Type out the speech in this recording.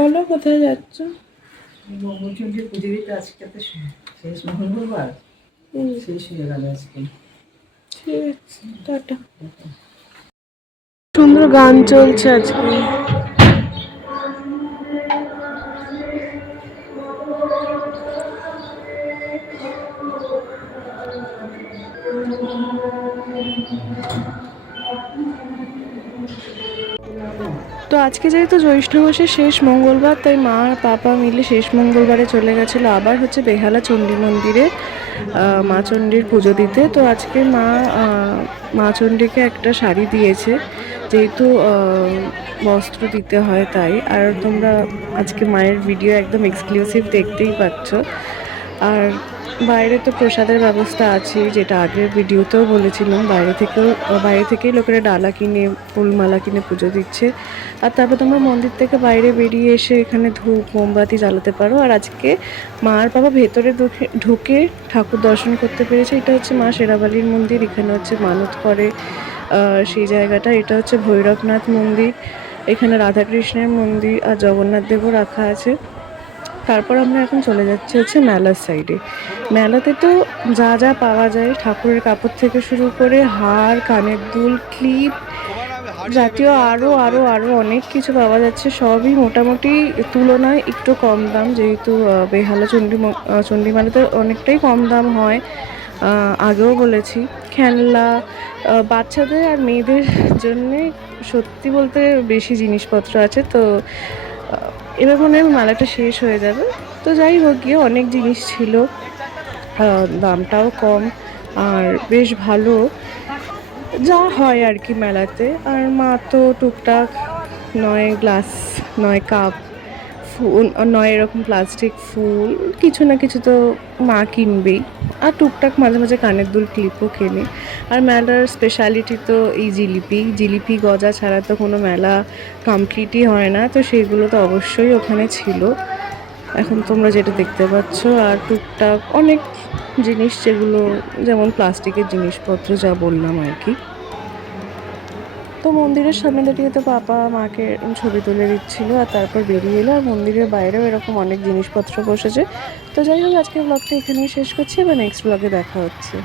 বলো কোথায় যাচ্ছ? মঙ্গলচন্ডীর পুজো দিতে আজকে তো শেষ মঙ্গলবার। শেষ হয়ে গেল আজকে। ঠিক আছে টাটা। সুন্দর গান চলছে আজকে। তো আজকে যেহেতু জ্যৈষ্ঠ মাসের শেষ মঙ্গলবার, তাই মা আর পাপা মিলে শেষ মঙ্গলবারে চলে গেছিল আবার হচ্ছে বেহালা চণ্ডী মন্দিরে মা চণ্ডীর পুজো দিতে। তো আজকে মা মা চণ্ডীকে একটা শাড়ি দিয়েছে, যেহেতু বস্ত্র দিতে হয় তাই। আর তোমরা আজকে মায়ের ভিডিও একদম এক্সক্লুসিভ দেখতেই পাচ্ছ। আর বাইরে তো প্রসাদের ব্যবস্থা আছে, যেটা আগের ভিডিওতেও বলেছিলাম। বাইরে থেকেও, বাইরে থেকেই লোকেরা ডালা কিনে, ফুলমালা কিনে পুজো দিচ্ছে। আর তারপর তোমরা মন্দির থেকে বাইরে বেরিয়ে এসে এখানে ধূপ, মোমবাতি জ্বালাতে পারো। আর আজকে মা আর বাবা ভেতরে ঢুকে- ঠাকুর দর্শন করতে পেরেছে। এটা হচ্ছে মা শেরাবালির মন্দির, এখানে হচ্ছে মানত করে। সেই জায়গাটা, এটা হচ্ছে ভৈরবনাথ মন্দির। এখানে রাধাকৃষ্ণের মন্দির আর জগন্নাথ দেবও রাখা আছে। তারপর আমরা এখন চলে যাচ্ছি হচ্ছে মেলার সাইডে মেলাতে তো যা যা পাওয়া যায় ঠাকুরের কাপড় থেকে শুরু করে হার কানের দুল ক্লিপ জাতীয় আরও আরও আরও অনেক কিছু পাওয়া যাচ্ছে। সবই মোটামুটি তুলনায় একটু কম দাম যেহেতু বেহালা চণ্ডী আহ, অনেকটাই কম দাম হয় আগেও বলেছি। খেলনা বাচ্চাদের আর মেয়েদের জন্যে সত্যি বলতে বেশি জিনিসপত্র আছে তো এবার মনে হয় মেলাটা শেষ হয়ে যাবে। তো যাই হোক, গিয়ে অনেক জিনিস ছিল। দামটাও কম আর বেশ ভালো। যা হয় আর কি মেলাতে। আর মা তো টুকটাক নয় গ্লাস, নয় কাপ ফুল নয় এরকম প্লাস্টিক ফুল, কিছু না কিছু তো মা কিনবেই। আর টুকটাক মাঝে মাঝে কানের দুল ক্লিপও কেনে। আর মেলার স্পেশালিটি তো এই জিলিপি। জিলিপি গজা ছাড়া তো কোনো মেলা কমপ্লিটই হয় না। তো সেগুলো তো অবশ্যই ওখানে ছিল। এখন তোমরা যেটা দেখতে পাচ্ছ, আর টুকটাক অনেক জিনিস যেগুলো, যেমন প্লাস্টিকের জিনিসপত্র যা বললাম আর কি। তো মন্দিরের সামনে দাঁড়িয়ে তো বাবা মাকে ছবি তুলে দিচ্ছিল আর তারপর বেরিয়ে এলো আর মন্দিরের বাইরেও এরকম অনেক জিনিসপত্র বসেছে। তো যাই হোক আজকে ব্লগটা এখানেই শেষ করছি। এবার নেক্সট ব্লগে দেখা হচ্ছে।